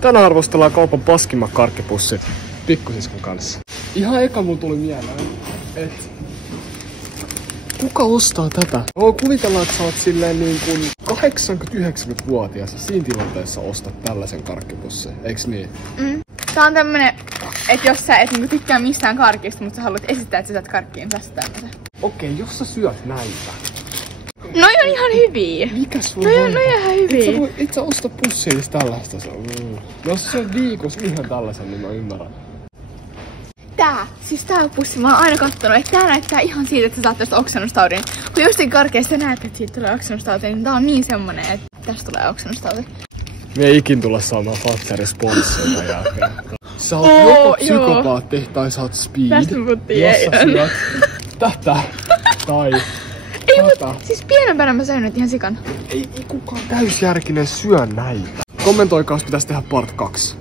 Tänään arvostellaan kaupan paskimmat karkkipussit pikkusiskon kanssa. Ihan eka mun tuli mieleen, että kuka ostaa tätä? Voin kuvitella, että sä oot silleen niin kuin 80-90-vuotias ja siinä tilanteessa ostat tällaisen karkkipussin, eiks niin? Tää on tämmönen, että jos sä et niinku tykkää mistään karkista, mutta sä haluat esittää, että sä saat karkkiin, niin sä ostat tämmösen. Okei, jos sä syöt näitä. Noi on ihan hyviä. Mikä sulla on? Noi on ihan hyviä. Et sä osta pussiin tällaista. Jos se on viikossa yhden tällaisen, niin mä ymmärrän. Tää pussi, mä oon aina kattonut, että tää näyttää ihan siitä, että sä saat tästä oksennustaudin. Kun jostain karkeasta näet, että siitä tulee oksennustauti, niin tää on niin semmonen, että tästä tulee oksennustauti. Me ei ikin tulla saamaan Fatserin sponsseja jälkeen. Sä oot joko psykopaatti tai sä oot speed. Tästä me puhuttiin jos sä syöt tätä tai ei mut, siis pienempänä mä söin nyt ihan sikan. Ei kukaan täysjärkinen syö näitä. Kommentoikaa, jos pitäisi tehdä part 2.